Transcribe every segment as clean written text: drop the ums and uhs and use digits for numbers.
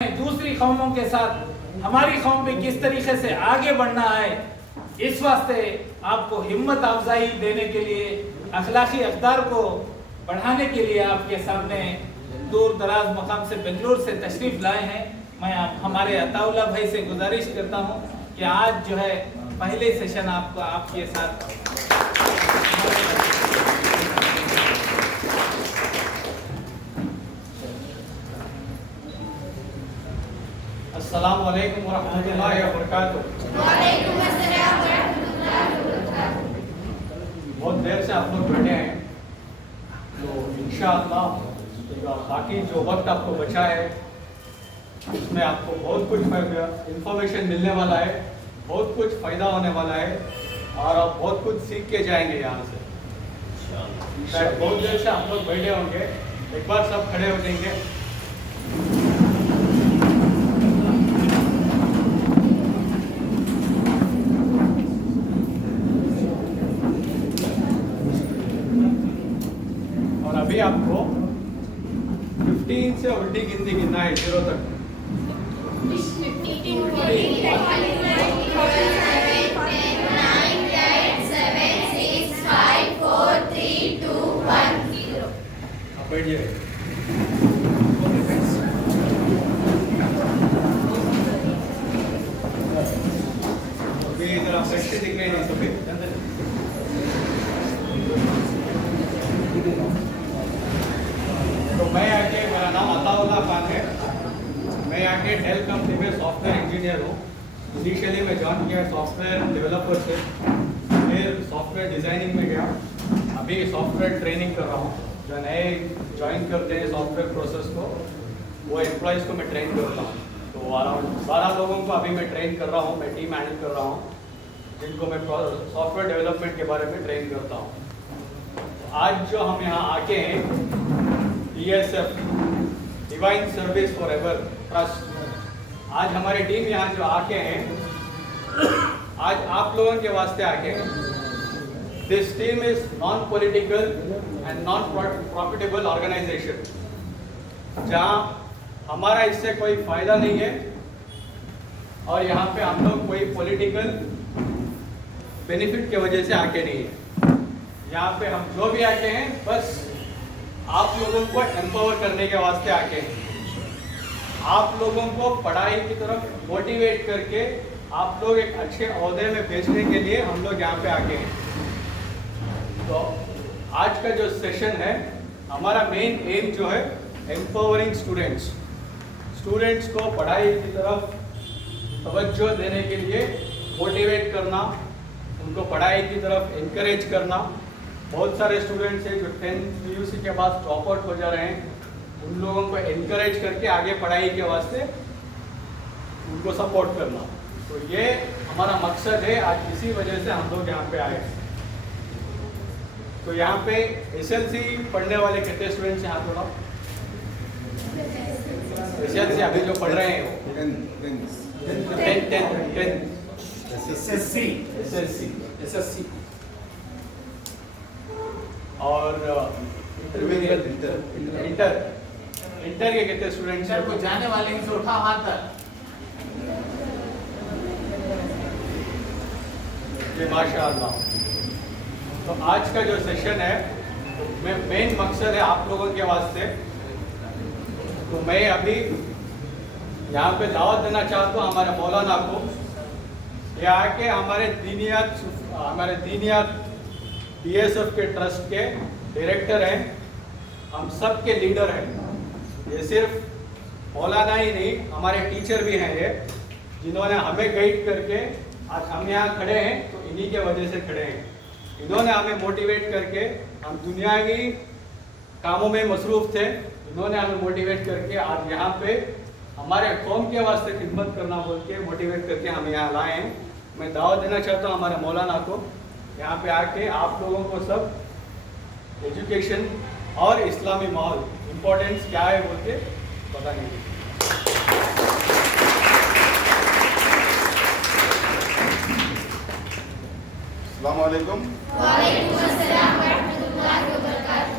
دوسری قوموں کے ساتھ ہماری قوم میں کس طریقے سے آگے بڑھنا ہے، اس واسطے آپ کو ہمت افزائی دینے کے لیے، اخلاقی اقدار کو بڑھانے کے لیے آپ کے سامنے دور دراز مقام سے بنگلور سے تشریف لائے ہیں۔ میں ہمارے عطا اللہ بھائی سے گزارش کرتا ہوں کہ آج جو ہے پہلے سیشن آپ کے ساتھ السلام علیکم ورحمۃ اللہ وبرکاتہ۔ وعلیکم السلام ورحمۃ اللہ وبرکاتہ۔ بہت دیر سے آپ لوگ بیٹھے ہیں، تو انشاءاللہ باقی جو وقت آپ کو بچا ہے اس میں آپ کو بہت کچھ انفارمیشن ملنے والا ہے، بہت کچھ فائدہ ہونے والا ہے، اور آپ بہت کچھ سیکھ کے جائیں گے یہاں سے۔ شاید بہت دیر سے آپ لوگ بیٹھے ہوں گے، ایک بار سب کھڑے ہو جائیں گے۔ ابھی آپ کو 15 سے الٹی گنتی گننا ہے 0 تک۔ 15 آپ بیٹھیے۔ ابھی ادھر آپ بچے دکھ رہے ہیں سبھی۔ تو میں آ کے، میرا نام عطا اللہ خان ہے، میں آ کے ڈیل کمپنی میں سافٹ ویئر انجینئر ہوں۔ انیشیلی میں جوائن کیا سافٹ ویئر ڈیولپر سے، پھر سافٹ ویئر ڈیزائننگ میں گیا، ابھی سافٹ ویئر ٹریننگ کر رہا ہوں۔ جو نئے جوائن کرتے ہیں سافٹ ویئر پروسیس کو، وہ امپلائیز کو میں ٹرین کرتا ہوں۔ تو اراؤنڈ 12 لوگوں کو ابھی میں ٹرین کر رہا ہوں، میں ٹیم ہینڈل کر رہا ہوں، جن کو میں سافٹ ویئر ڈیولپمنٹ کے بارے میں ٹرین کرتا ہوں۔ آج جو ہم یہاں آ کے ہیں، DSF divine service for ever trust, آج ہماری ٹیم یہاں جو آ کے ہیں، آج آپ لوگوں کے واسطے آ کے ہیں۔ This team is non political and non profitable organisation, جہاں ہمارا اس سے کوئی فائدہ نہیں ہے، اور یہاں پہ ہم لوگ کوئی پولیٹیکل بینیفٹ کی وجہ سے آ کے نہیں ہیں۔ یہاں پہ ہم جو بھی آ کے ہیں، بس آپ لوگوں کو امپاور کرنے کے واسطے آ کے ہیں، آپ لوگوں کو پڑھائی کی طرف موٹیویٹ کر کے آپ لوگ ایک اچھے عہدے میں بھیجنے کے لیے ہم لوگ یہاں پہ آ کے ہیں۔ تو آج کا جو سیشن ہے، ہمارا مین ایم جو ہے امپاورنگ اسٹوڈینٹس کو پڑھائی کی طرف توجہ دینے کے لیے موٹیویٹ کرنا، ان کو پڑھائی کی طرف انکریج کرنا۔ بہت سارے اسٹوڈنٹس ہیں جو 10th PUC کے بعد ڈراپ آؤٹ ہو جا رہے ہیں، ان لوگوں کو انکریج کر کے آگے پڑھائی کے واسطے ان کو سپورٹ کرنا۔ تو یہ ہمارا مقصد ہے، آج اسی وجہ سے ہم لوگ یہاں پہ آئے۔ تو یہاں پہ SLC پڑھنے والے کتنے اسٹوڈنٹس ہیں؟ ہاتھ اٹھاؤ۔ SLC ابھی جو پڑھ رہے ہیں 10 اور انٹر کے کتنے اسٹوڈنٹس ہیں؟ کو جانے والے ان سے اٹھا ہاتھ تک۔ ماشاء اللہ۔ تو آج کا جو سیشن ہے، میں مین مقصد ہے آپ لوگوں کے واسطے، تو میں ابھی یہاں پہ دعوت دینا چاہتا ہوں ہمارے مولانا کو، یہ آ کے ہمارے دینیات DSF کے ٹرسٹ کے ڈائریکٹر ہیں، ہم سب کے لیڈر ہیں۔ یہ صرف مولانا ہی نہیں، ہمارے ٹیچر بھی ہیں، یہ جنہوں نے ہمیں گائیڈ کر کے آج ہم یہاں کھڑے ہیں، تو انہی کے وجہ سے کھڑے ہیں۔ انہوں نے ہمیں موٹیویٹ کر کے، ہم دنیاوی کاموں میں مصروف تھے، انہوں نے ہمیں موٹیویٹ کر کے آج یہاں پہ ہمارے قوم کے واسطے خدمت کرنا بول کے موٹیویٹ کر کے ہم یہاں لائے ہیں۔ میں دعوت دینا چاہتا ہوں ہمارے مولانا کو، یہاں پہ آ کے آپ لوگوں کو سب ایجوکیشن اور اسلامی ماحول امپورٹینس کیا ہے بول کے بتانے کے لیے۔ السلام علیکم۔ وعلیکم السلام ورحمۃ اللہ وبرکاتہ۔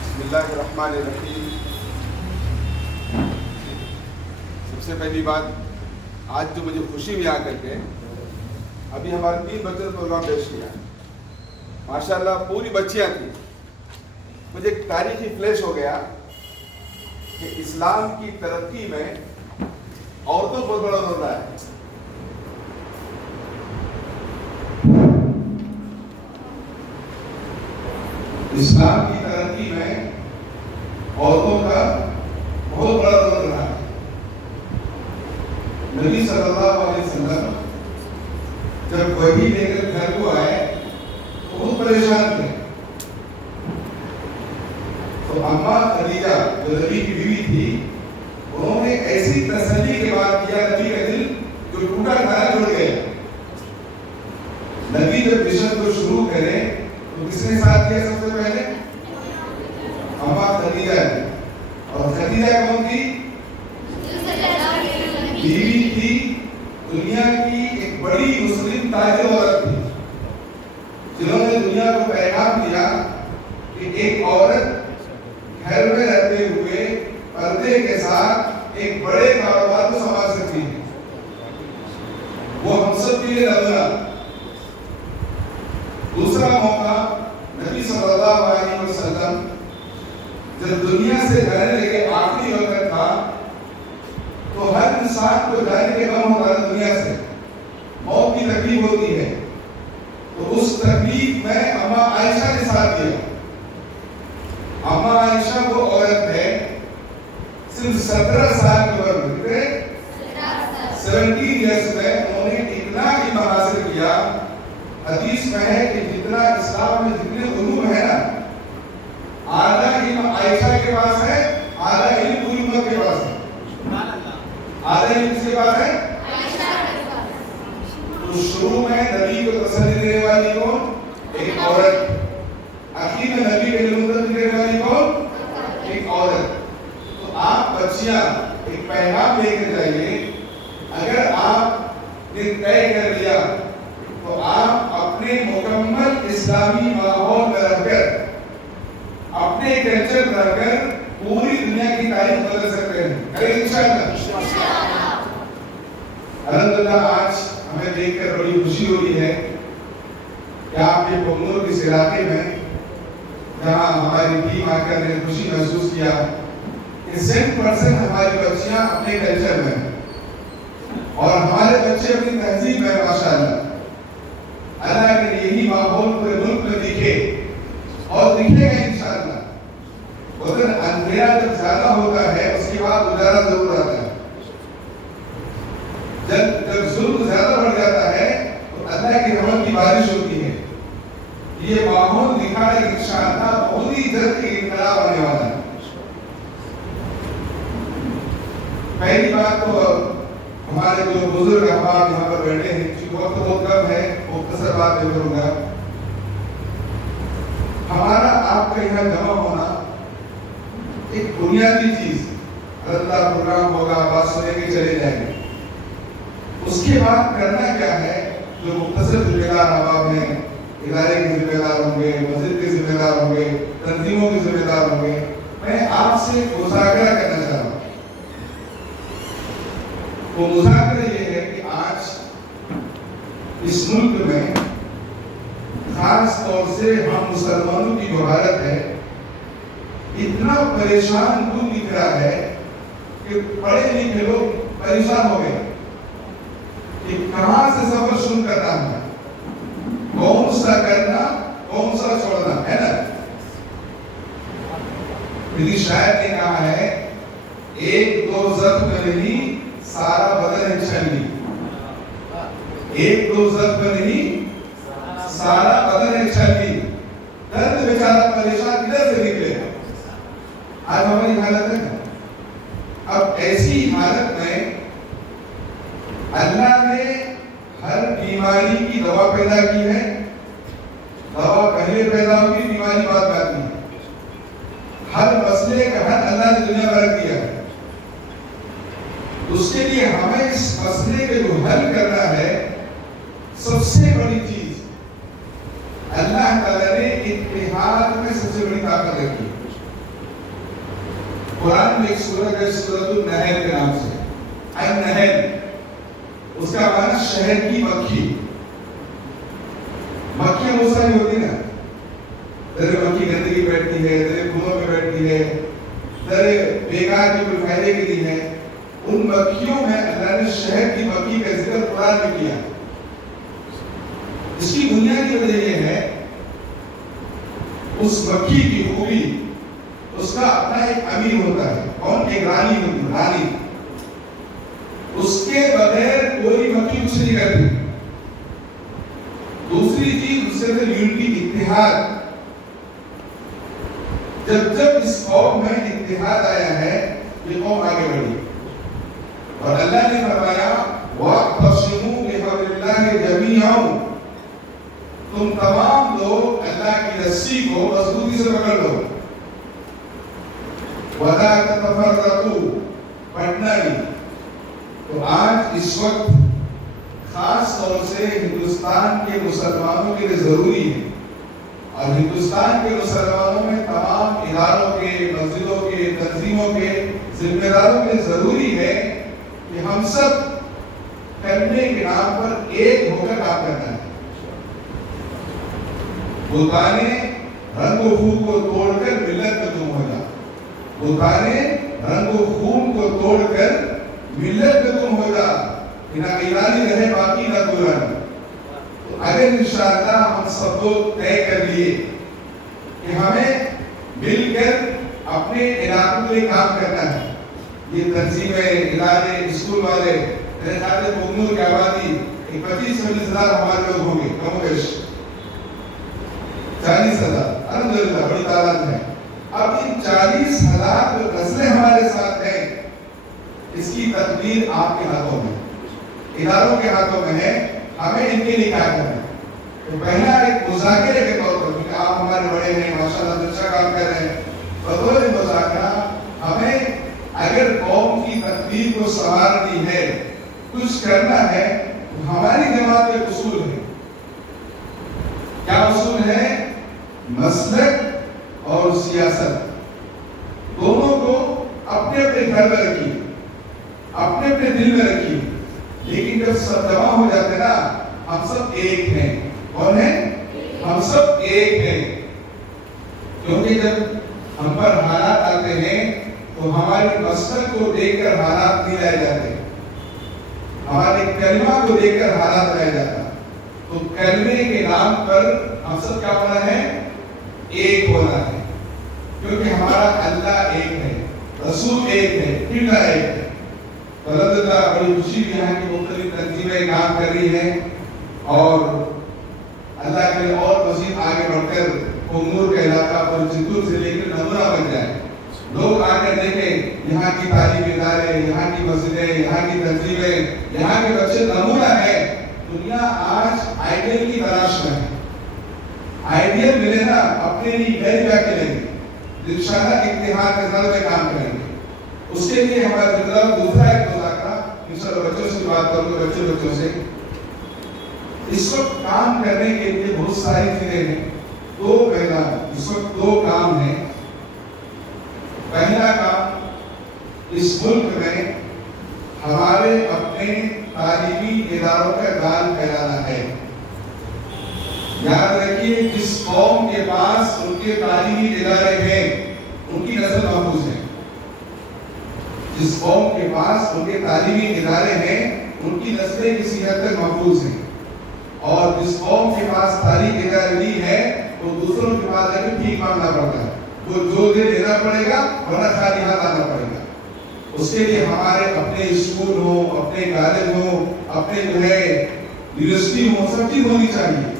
بسم اللہ الرحمن الرحیم۔ سب سے پہلی بات آج جو مجھے خوشی ہوئی آ کر کے ابھی ہمارے 3 بچوں نے پروگرام پیش کیا ماشاءاللہ پوری بچیاں تھیں. مجھے ایک تاریخی فلیش ہو گیا کہ اسلام کی ترقی میں عورتوں کو بہت بڑا رول رہا ہے. اسلام کی ترقی میں عورتوں کا بہت بڑا رول رہا ہے. نبی صلی اللہ علیہ وسلم جب وحی لے کر گھر کو آئے تو بہت پریشان تھے. تو اماں خدیجہ جو نبی کی بیوی تھی انہوں نے ایسی تسلی کے بعد کیا نبی کا دل جو ٹوٹا تھا جڑ گیا. نبی جب مشن کو شروع کرے تو کس نے ساتھ کیا سب سے پہلے؟ اماں خدیجہ نے. اور خدیجہ کون تھی؟ بیوی تھی دنیا کی ایک بڑی مسلم تاجر عورت تھی جنہوں نے دنیا کو پیغام دیا کہ ایک عورت گھر میں رہتے ہوئے پردے کے ساتھ ایک بڑے کاروبار کو سنبھال سکتی ہے. وہ ہم سب کے لیے نمونہ. دوسرا موقع نبی صلی اللہ علیہ وسلم جب دنیا سے جانے لگے آخری وقت تھا تو ہر انسان کو جانے کے غم ہوتا ہے. دنیا سے موت کی تکلیف ہوتی ہے تو اس تکلیف میں اماں عائشہ نے ساتھ دیا. اماں عائشہ وہ عورت ہے صرف 17 سال کی عمر میں 17 ایئرس میں انہوں نے اتنا علم حاصل کیا. حدیث میں ہے کہ جتنا اسلام میں جتنے علوم ہے نا آدھا علم عائشہ کے پاس ہے آدھا علم پوری امت کے پاس ہے. آدھا علم کس کے پاس ہے؟ تو شروع میں نبی کو تسلی دینے والی کون؟ ایک عورت. آخر میں نبی کے علم دینے والی کون؟ ایک عورت. تو آپ بچیاں ایک پیغام لے کے جائیے. اگر آپ نے طے کر لیا تو آپ اپنے مکمل اسلامی ماحول میں رہ کر اپنے کلچر میں رہ کر پوری دنیا کی تاریخ بدل سکتے ہیں. اگر انشاءاللہ الحمدللہ آج ہمیں دیکھ کر بڑی خوشی ہو رہی ہے کہ آپ کے پنگنور کے علاقے میں جہاں ہماری ٹیم آ کر نے خوشی محسوس کیا کہ 100% ہماری بچیاں اپنے کلچر میں اور ہمارے بچے اپنی تہذیب میں ماشاءاللہ. اللہ کے یہی ماحول پورے ملک میں دکھے اور دکھے گا انشاءاللہ. اگر اندھیرا جب زیادہ ہوتا ہے اس کے بعد اجالا ضرور آتا ہے. جب ظلم زیادہ بڑھ جاتا ہے تو اللہ کی رحمت کی بارش ہوتی ہے. یہ ماحول دکھا ہے انشاءاللہ بہت ہی جلد ایک انقلاب آنے والا ہے. پہلی بات تو ہمارے جو بزرگ احباب یہاں پر بیٹھے ہیں چونکہ وقت بہت کم ہے مختصر بات میں کروں گا. ہمارا آپ کا یہاں جمع ہونا ایک بنیادی چیز. اللہ پروگرام ہوگا بات سنے کے چلے جائیں گے. اس کے بعد کرنا کیا ہے؟ جو مختصر ذمہ دار احباب ہیں ادارے کے ذمہ دار ہوں گے مسجد کے ذمہ دار ہوں گے تنظیموں کے ذمہ دار ہوں گے. میں آپ سے مذاکرہ کرنا چاہتا ہوں. وہ مذاکرہ یہ ہے کہ آج اس ملک میں خاص طور سے ہم مسلمانوں کی جو حالت ہے اتنا پریشان کیوں دکھ رہا ہے کہ پڑھے لکھے لوگ پریشان ہو گئے کہ کہاں سے سفر شروع کرنا ہے, کون سا کرنا کون سا چھوڑنا ہے نا. میری شاعر نے کہا ہے ایک دو زخم نہیں سارا بدن ہے چھلنی. ایک دو زخم نہیں سارا بدن ہے چھلنی. درد بیچارہ پریشان کدھر سے نکلے. آج ہماری حالت ہے. اب ایسی حالت میں اللہ نے ہر بیماری کی دوا پیدا کی ہے. دوا پہلے پیدا ہوئی, بیماری بعد میں آتی ہے. ہر مسئلے کا حل اللہ نے دنیا میں رکھ دیا ہے. اس کے لیے ہمیں اس مسئلے کے جو حل کرنا ہے سب سے بڑی چیز اللہ تعالیٰ نے اتحاد میں سب سے بڑی طاقت رکھی ہے. قرآن میں ایک سورت ہے سورۃ النحل کے نام سے. النحل اس کا معنی شہر کی مکھی. مکھیاں بہت ساری ہوتی نا, در مکھی گندگی بیٹھتی ہے, در کنوں میں بیٹھتی ہے, در بیکار کی کوئی فائدے کی نہیں ہے. ان مکھیوں میں اللہ نے شہد کی مکھی کا ذکر قرآن میں کیا. اس کی بنیادی وجہ یہ ہے اس مکھی کی خوبی, اس کا اپنا ایک امیر ہوتا ہے. کون؟ ایک رانی ہوتی ہے, رانی. اس کے بغیر کوئی مکھی کچھ نہیں کرتی. دوسری چیز اس سے یونٹی, اتحاد. جب جب اس قوم میں اتحاد آیا ہے یہ قوم آگے بڑھی. اور اللہ نے فرمایا وَاعْتَصِمُوا بِحَبْلِ اللَّهِ جَمِيعًا, تم تمام لوگ اللہ کی رسی کو مضبوطی سے پکڑ لو. وَلَا تَتَفَرَّقُوا, بٹنا نہیں. تو آج اس وقت خاص طور سے ہندوستان کے مسلمانوں کے لیے ضروری ہے, اور ہندوستان کے مسلمانوں میں تمام اداروں کے, مسجدوں کے, تنظیموں کے ذمہ داروں کے ضروری ہے کہ ہم سب کرنے کے نام پر ایک ہو کر کام کرنا ہے. بتانے رنگ و خون کو توڑ کر ملت میں تم ہو جا. بتانے رنگ و خون کو توڑ کر ملت میں تم ہو جا, نہ ایرانی رہے باقی نہ دورانی. تو اگر انشاءاللہ ہم سب لوگ طے کر لیے کہ ہمیں مل کر اپنے علاقوں کے لیے کام کرنا ہے, یہ تنظیمیں, ادارے, اسکول والے, میرے خیال سے پنگنور کی آبادی 25-26 ہزار ہمارے لوگ ہوں گے, کم و بیش 40 ہزار, الحمدللہ بڑی تعداد ہے. اب ان 40 ہزار جو نسلیں ہمارے ساتھ ہیں, اس کی تدبیر آپ کے ہاتھوں میں, اداروں کے ہاتھوں میں ہے. ہمیں ان کے لیے کیا کرنا ہے؟ تو پہلا ایک مذاکرے کے طور پر, کیونکہ آپ ہمارے بڑے ہیں, ماشاءاللہ اچھا کام کر رہے ہیں, بطور مذاکرہ ہمیں اگر قوم کی تقدیر کو سنوارنی ہے, کچھ کرنا ہے, تو ہماری جماعت کے اصول ہے. کیا اصول ہے؟ مسلک اور سیاست دونوں کو اپنے اپنے گھر میں رکھیے, اپنے اپنے دل میں رکھیے, لیکن جب سب جمع ہو جاتے نا, ہم سب ایک ہیں. کون ہیں؟ ہم سب ایک ہیں. کیونکہ جب ہم پر حالات آتے ہیں تو ہمارے مسلک کو دیکھ کر حالات نہیں لائے جاتے, ہمارے کلمہ کو دیکھ کر حالات لائے جاتا. تو کلمے کے نام پر ہم سب کیا ہونا ہے؟ ایک ہونا ہے. کیونکہ ہمارا اللہ ایک ہے, رسول ایک ہے, قبلہ ایک ہے. الحمدللہ بڑی خوشی بھی یہاں کی مختلف تنظیمیں کام کر رہی ہیں, اور اللہ کے لیے اور مزید آگے بڑھ کر پنگنور کا علاقہ پر چتور سے لے کر نمونہ بن جائے. لوگ آ کر دیکھیں یہاں کی تعلیمی ادارے, یہاں کی مسجدیں, یہاں کی تنظیمیں, یہاں کے بچے نمونہ ہیں. دنیا آج آئیڈیل کی تلاش میں ہے. آئیڈیل ملے نا, اپنے لیے گھر جا کے لیں گے, انشاءاللہ اتحاد کے ساتھ میں کام کریں گے. اس کے لیے ہمارا جنرل دوسرا ایک مذاکرہ انشاءاللہ بچوں سے بات کروں گے, بچوں سے. اس وقت کام کرنے کے لیے بہت ساری چیزیں ہیں. دو میدان, اس وقت دو کام ہیں. پہلا کام اس ملک میں ہمارے اپنے تعلیمی اداروں کا گال پھیلانا ہے. یاد رکھیے جس قوم کے پاس ان کے تعلیمی ادارے ہیں ان کی نسل محفوظ ہے. جس قوم کے پاس ان کے تعلیمی ادارے ہیں ان کی نسلیں کسی حد تک محفوظ ہیں. اور جس قوم کے پاس تعلیمی ادارے نہیں ہے وہ دوسروں کے پاس جا کے ٹھیک مانگنا پڑتا ہے. وہ جو دے دینا پڑے گا ورنہ خالی ہاتھ آنا پڑے گا. اس کے لیے ہمارے اپنے اسکول ہوں, اپنے کالج ہوں, اپنے جو ہے یونیورسٹی ہوں, سب چیز ہونی چاہیے.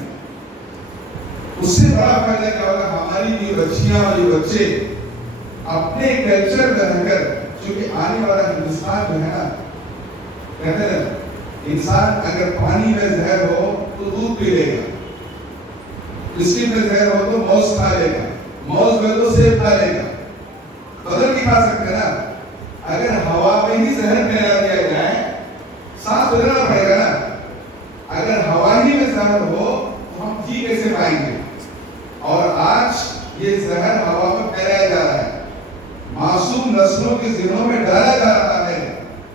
اس سے بڑا فائدہ کیا ہوگا؟ ہماری یہ بچیاں اور یہ بچے اپنے کلچر میں رہ کر, چونکہ آنے والا ہندوستان جو ہے نا, کہتے ہیں انسان اگر پانی میں زہر ہو تو دودھ پی لے گا, بسکٹ میں زہر ہو تو موز کھا لے گا, موز میں تو سیب کھا لے گا, بدل نہیں کھا سکتے نا. اگر ہوا میں ہی زہر پھیلا دیا جائے سانس لینا پڑے گا نا. اگر ہوا ہی میں زہر ہو تو ہم جی کیسے پائیں گے؟ اور آج یہ زہر ہوا میں پھیلایا جا رہا ہے, معصوم نسلوں کے ذہنوں میں ڈالا جا رہا ہے.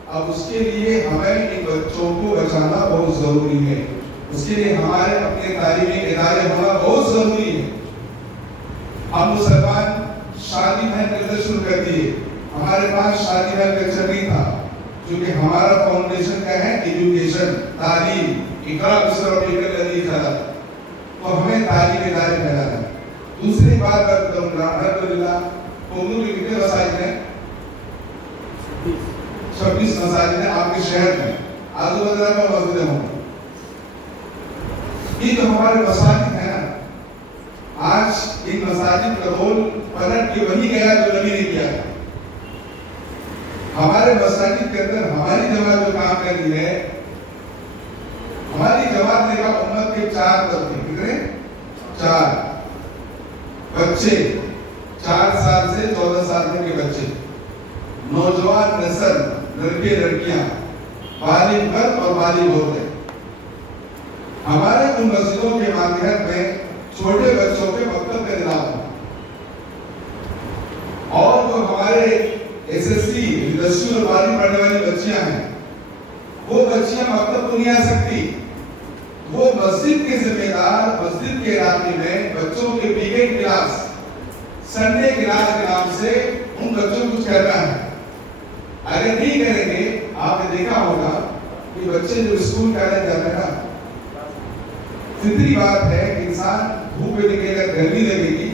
اب اس کے لیے بہت ضروری ہے. اس کے لیے ہمارے اپنے تعلیمی ادارے ہونا بہت ضروری ہے. ہم مسلمان شادی محل کلچر شروع کر دیے. ہمارے پاس شادی محل کلچر نہیں تھا کیونکہ ہمارا فاؤنڈیشن کیا ہے؟ ایجوکیشن، تعلیم. اقرا بسم ربک الذی خلق. تو ہمیں تعلیم ادارے پھیلانا ہے. دوسری بات کروں گا، الحمدللہ اردو کے کتنے مساجد ہیں؟ 26 مساجد ہیں آپ کے شہر میں. آزو بدرہ میں مسجدیں ہوں. یہ جو ہمارے مساجد ہیں نا، آج ان مساجد کا رول پلٹ کے وہی گیا جو نبی نے کیا تھا. ہمارے مساجد کے اندر ہماری جماعت جو کام کر رہی ہے، ہماری جماعت نے کہا امت کے 4 طبقے. کتنے؟ 4 بچے، 4 سال سے 14 سال تک کے بچے، نوجوان نسل، لڑکے لڑکیاں، بالغ مرد اور بالغ عورتیں. ہمارے ان مسجدوں کے ماتحت میں چھوٹے بچوں کے مکتب کا نظام ہے. اور جو ہمارے ایس ایس سی 10ویں اور 12ویں پڑھنے والی بچیاں ہیں، وہ بچیاں مکتب تو نہیں آ سکتی. وہ مسجد کے ذمہ دار مسجد کے علاقے میں بچوں کے ویکینڈ کلاس، سنڈے کلاس کے نام سے ان بچوں کو کچھ کرنا ہے. اگر نہیں کریں گے، آپ نے دیکھا ہوگا کہ بچے جو اسکول کالج جاتے ہیں نا، فطری بات ہے کہ انسان دھوپ میں نکلے گا، گرمی لگے گی،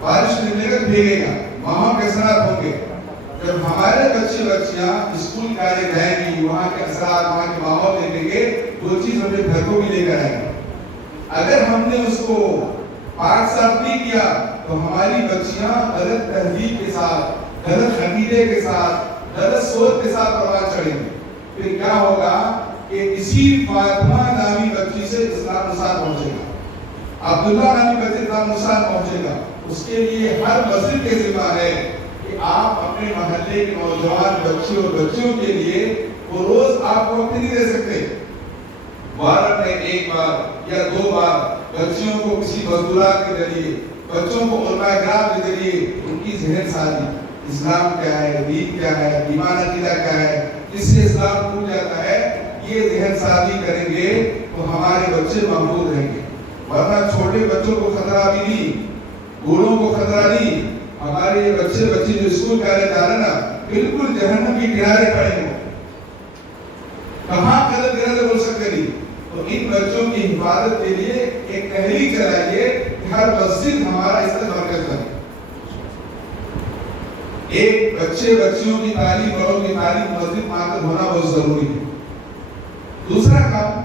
بارش میں نکلے گا، بھیگے گا، وہاں کے اثرات ہوں گے. جب ہمارے بچے بچیاں اسکول کالج جائیں گی، وہاں کے اثرات، وہاں کے ماحول دیکھیں گے، وہ چیز اپنے گھر کو بھی لے کر آئیں گے. اگر ہم نے اس کو پاک صاف نہیں کیا تو ہماری بچیاں غلط تہذیب کے ساتھ، غلط عقیدے کے ساتھ، غلط سوچ کے ساتھ پروان چڑھیں گے. پھر کیا ہوگا کہ کسی فاطمہ نامی بچی سے اسلام نقصان پہنچے گا، عبداللہ نامی بچے اسلام نقصان پہنچے گا. اس کے لیے ہر مسجد کے ذمہ ہے کہ آپ اپنے محلے کے نوجوان بچے اور بچیوں کے لیے وہ روز آپ کو وقت نہیں دے سکتے. بار میں 1 بار یا 2 بار بچیوں کو کسی مزدورات کے ذریعے، بچوں کو علماء کرام کے ذریعے ان کی ذہن سازی، اسلام کیا ہے، دین کیا ہے، ایمان عقیدہ کیا ہے، جس سے اسلام ٹوٹ جاتا ہے، یہ ذہن سازی کریں گے تو ہمارے بچے محفوظ رہیں گے. ورنہ چھوٹے بچوں کو خطرہ بھی نہیں، بوڑھوں کو خطرہ نہیں. ہمارے بچے جو اسکول کالج جا رہے ہیں نا، بالکل جہنم کے کنارے پڑے ہیں. کہاں قدم گرنے بول سکتے نہیں. تو ان بچوں کی حفاظت کے لیے ایک تحریک چلائیے کہ ہر مسجد ہمارا اس کا مرکز بنے. ایک بچے بچیوں کی تعلیم، بڑوں کی تعلیم مسجد مرکز ہونا بہت ضروری ہے. دوسرا کام،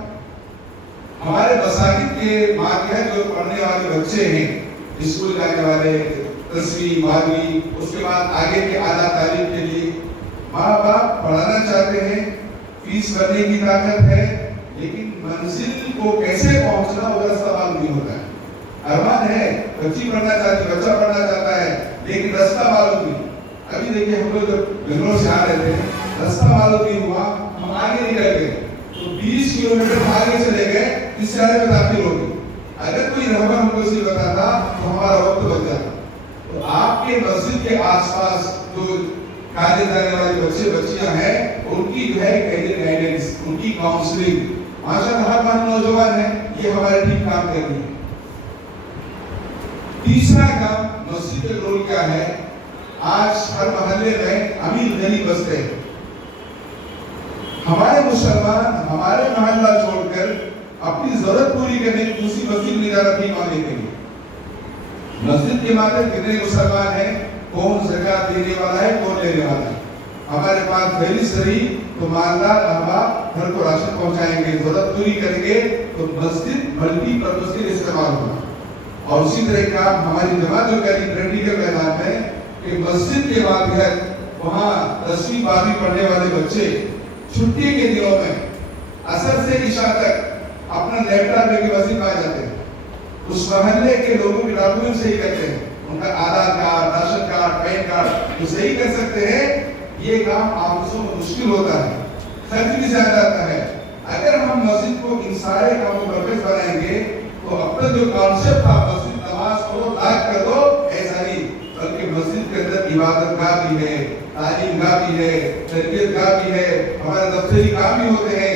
ہمارے مساجد کے ماتحت جو پڑھنے والے بچے ہیں، اسکول جانے والے، 10ویں 12ویں، اس کے بعد آگے کے اعلیٰ تعلیم کے لیے ماں باپ پڑھانا چاہتے ہیں، فیس بھرنے کی طاقت ہے، لیکن منزل کو کیسے پہنچنا وہ راستہ معلوم نہیں ہوتا ہے. ارمان ہے، بچی پڑھنا چاہتی ہے، بچہ پڑھنا چاہتا ہے، لیکن راستہ معلوم نہیں. ابھی دیکھیں ہم لوگ جب بنگلور سے آ رہے تھے، راستہ معلوم نہیں ہوا، ہم آگے نکل گئے تو 20 کلومیٹر آگے چلے گئے، اس شہر میں داخل ہو گئے. اگر کوئی رہبر ہم کو اسے بتاتا تو ہمارا وقت بچ جاتا. تو آپ کے مسجد کے آس پاس جو کالج جانے والے بچے بچیاں ہیں، ان کی جو ہے کیریئر گائیڈنس، ان کی کاؤنسلنگ، ماشاءاللہ ہر بات نوجوان ہیں، یہ ہمارے ٹھیک کام کر رہی ہے. تیسرا کام مسجد کا رول کیا ہے؟ آج ہر محلے میں امیر غریب بستے ہیں. ہمارے مسلمان ہمارے محلہ چھوڑ کر اپنی ضرورت پوری کرنے کی دوسری مسجد میں جانا ٹھیک ماننے کے لیے. مسجد کے ماتحت کتنے مسلمان ہیں، کون زکات دینے والا ہے، کون لینے والا ہے. ہمارے پاس فہرست رہی تو مالدار احباب گھر کو راشن پہنچائیں گے، ضرورت پوری کریں گے تو مسجد ملٹی پرپز کے لیے استعمال ہوگا. اور اسی طرح کام ہماری جماعت جو کری پریکٹیکل میدان میں کہ مسجد کے ماتحت وہاں 10ویں 12ویں پڑھنے والے بچے چھٹی کے دنوں میں عصر سے عشاء تک اپنا لیپ ٹاپ لے کے مسجد آ جاتے ہیں. اس محلے کے لوگوں کے ڈاکومنٹ صحیح کرتے ہیں، ان کا Aadhaar card, ration card, PAN card جو صحیح کر سکتے ہیں. یہ کام آفسوں میں مشکل ہوتا ہے، خرچ بھی زیادہ آتا ہے. اگر ہم مسجد کو ان سارے کاموں پر پرفیکٹ بنائیں گے تو اب تک جو کانسیپٹ تھا مسجد نماز پڑھو لاکھ کر دو، ایسا نہیں، بلکہ مسجد کے اندر عبادت گاہ بھی ہے، تعلیم گاہ بھی ہے، تربیت گاہ بھی ہے، ہمارے دفتری کام بھی ہوتے ہیں.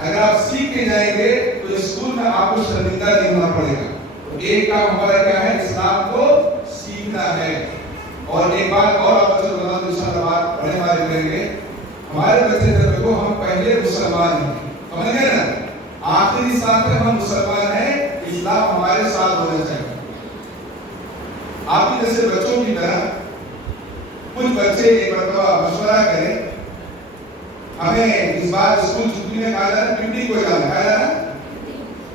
اگر آپ سیکھ کے جائیں گے تو اسکول میں آپ کو شرمندہ نہیں ہونا پڑے گا. تو ایک کام ہمارا کیا ہے؟ اسلام کو سیکھنا ہے. اور ایک بات اور آپ کو بتا دوں، انشاءاللہ بات بڑے بارے کریں گے. ہمارے بچے جب کو ہم پہلے مسلمان ہیں، سمجھ گئے نا؟ آخری سال تک ہم مسلمان ہیں، اسلام ہمارے ساتھ ہونا چاہیے. آپ کی جیسے بچوں کی طرح کچھ بچے ایک مرتبہ مشورہ کریں، ہمیں اس بار اسکول چھٹی میں کہا جا رہا ہے پکنک کو جانا ہے، کہا جا رہا ہے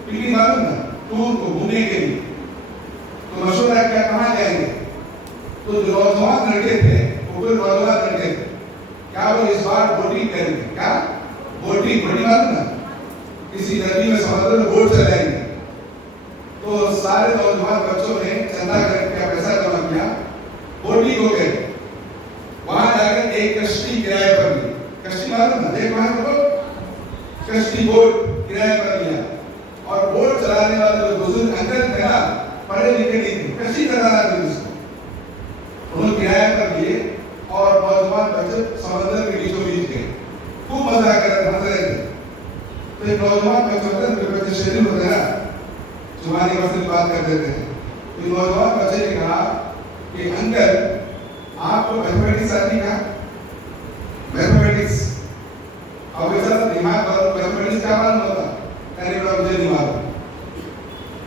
پکنک معلوم نا، ٹور کو گھومنے کے لیے. تو مشورہ کیا کہاں جائیں گے؟ تو جو نوجوان لڑکے تھے وہ کوئی نوجوان لڑکے تھے، کیا وہ اس بار بوٹنگ کریں گے؟ کیا بوٹنگ معلوم نا، کسی ندی میں سمندر میں بوٹ چلائیں گے. تو سارے نوجوان بچوں نے چندہ کر کے پیسہ جمع کیا، بوٹنگ ہو گئے. وہاں جا کر ایک کشتی کرائے پر لی. کشتی معلوم نا، ایک وہاں کو کشتی بوٹ کرائے پر لیا. اور بوٹ چلانے والے جو بزرگ انکل تھے نا، پڑھے لکھے نہیں تھے، کشتی چلانا تھے اس کو، انہوں نے کرایہ پر لیے. اور نوجوان بچے سمندر کے بیچوں بیچ گئے، خوب مزہ کر رہے تھے. تو ایک نوجوان بچے شریف ہوتے ہیں نا، زبانی مسئلے بات کر دیتے ہیں. تو نوجوان بچے نے کہا کہ انکل آپ کو میتھمیٹکس آتی کیا؟ میتھمیٹکس اب ایسا دماغ پر میتھمیٹکس کیا معلوم ہوتا؟ کہنے والا مجھے نہیں معلوم.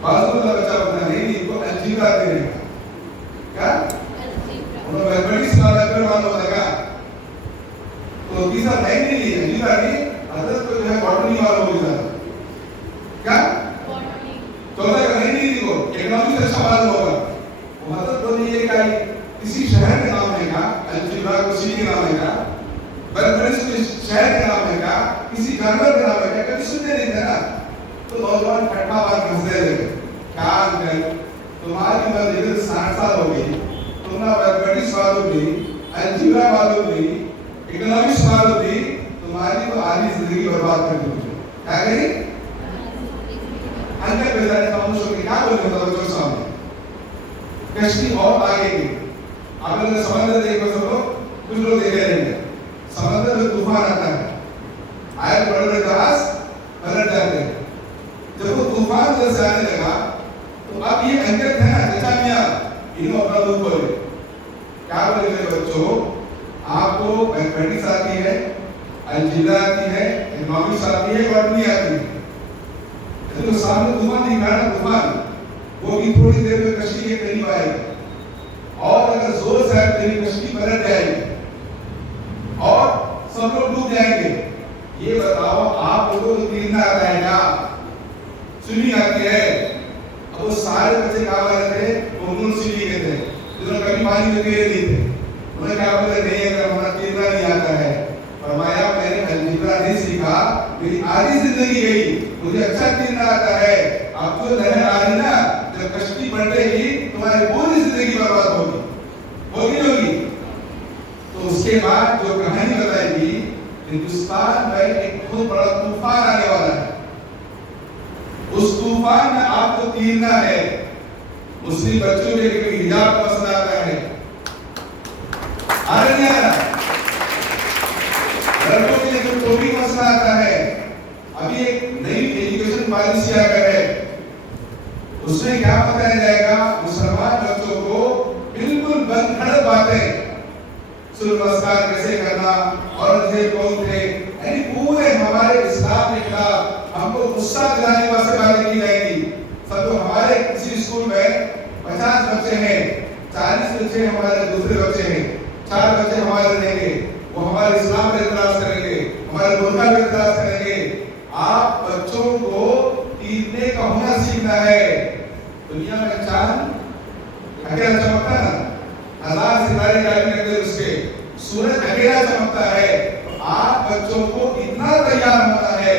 بعض والا بچہ بتا نہیں کو الجبرا آتے ہیں. کیا انہوں میتھمیٹکس والا پھر معلوم ہوتا ہے. تو تیسرا نہیں لی الجبرا نہیں، حضرت کو جو ہے باٹنی والا ہو جاتا. کیا چوتھا کا نہیں لی کو اکنامکس اچھا معلوم ہوگا. وہ حضرت کو نہیں یہ کہا کسی شہر کا نام ہے کا الجبرا کو سی کے نام ہے کا، میتھمیٹکس کو شہر کا نام ہے کا، کسی جانور کا نام ہے کا، کبھی سنتے نہیں تھے نا. تو نوجوان کھٹا بات ہنسنے لگے. کیا انکل تمہاری عمر ادھر 60 سال ہو گئی، تم نے میتھمیٹکس معلوم نہیں، الجبرا معلوم نہیں، اکنامکس معلوم نہیں، تمہاری تو آدھی زندگی برباد کر دی. کیا کہیں انکل بیچارے خاموش ہو کے کیا بولے تھے بچوں سامنے. کشتی اور آگے گئی. آپ نے سمندر دیکھو سب لوگ، کچھ لوگ دیکھ رہے ہیں سمندر میں طوفان آتا ہے، آئے بڑے بڑے جہاز پلٹ جاتے ہیں. جب وہ طوفان ادھر سے آنے لگا تو اب یہ انکل تھے نا چچا میاں، انہوں اپنا منہ کھولے. کیا بولے میرے بچوں، آپ کو میتھمیٹکس آتی ہے، الجبرا آتی ہے، اکنامکس آتی ہے، باٹنی آتی ہے. تو سامنے طوفان نہیں کھڑا، طوفان وہ بھی تھوڑی دیر میں کشتی کے قریب آئے گا، اور اگر زور سے آئے تو کشتی پلٹ جائے گی اور سب لوگ ڈوب جائیں گے. یہ بتاؤ آپ لوگوں کو تیرنا آتا ہے کیا؟ سوئمنگ آتی ہے؟ اب وہ سارے بچے کہاں والے تھے؟ وہ انہوں سوئمنگ کے تھے، جنہوں کبھی پانی میں تیرے نہیں تھے. انہوں نے کہا بولے نہیں اگر ہمارا تیرنا نہیں آتا ہے. فرمایا میں نے الجبرا نہیں سیکھا، میری آدھی زندگی گئی، مجھے اچھا تیرنا آتا ہے. اب جو لہر آ رہی نا، جب کشتی پلٹے گی تمہاری پوری زندگی برباد ہوگی، ہوگی. تو اس کے بعد جو کہانی بتائی گی، ہندوستان میں ایک بہت بڑا طوفان آنے والا ہے. اس طوفان میں آپ کو تیرنا ہے. مسلم بچوں کے لیے حجاب کا مسئلہ آتا ہے، لڑکوں کے لیے جو ٹوپی کا مسئلہ آتا ہے. ابھی ایک نئی ایجوکیشن پالیسی آ کر ہے، اس میں کیا بتایا جائے گا؟ مسلمان بچوں کو بالکل بند کھڑک باتیں، سورہ نمسکار کیسے کرنا، اور یہ کون تھے، یعنی پورے ہمارے اسلام کے خلاف ہم کو غصہ دلانے واسطے باتیں کی جائیں گی. سب ہمارے کسی اسکول میں 50 بچے ہیں، 40 بچے ہمارے دوسرے بچے ہیں، 4 بچے ہمارے رہیں گے، وہ ہمارے اسلام پر اعتراض کریں گے، ہمارے برقع پر اعتراض کریں گے. آپ بچوں کو تیرنے کا ہنر سیکھنا ہے. دنیا میں چاند اکیلا چمکتا ہے نا، 1000 ستارے قائم کرتے ہیں، اس کے سورج اکیلا چمکتا ہے. آپ بچوں کو اتنا تیار ہونا ہے،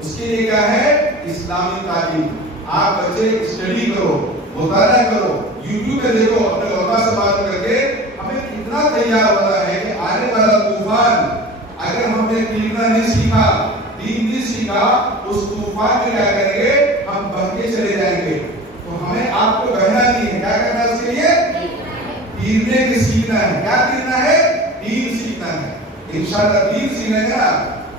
اس کے لیے کیا ہے؟ اسلامی تعلیم. آپ بچے اسٹڈی کرو، مطالعہ کرو، یوٹیوب پہ دیکھو، اپنے علماء سے بات کر کے ہمیں کتنا تیار ہونا ہے کہ آنے والا طوفان، اگر ہم نے تیرنا نہیں سیکھا، دین نہیں سیکھا، اس طوفان میں کیا کریں گے؟ ہم بہہ کے چلے جائیں گے. تو ہمیں آپ کو بہنا نہیں ہے، کیا کرنا ہے اس کے لیے؟ تیرنے کے سیکھنا ہے. کیا تیرنا ہے؟ دین سیکھنا ہے. انشاءاللہ دین سیکھیں گے نا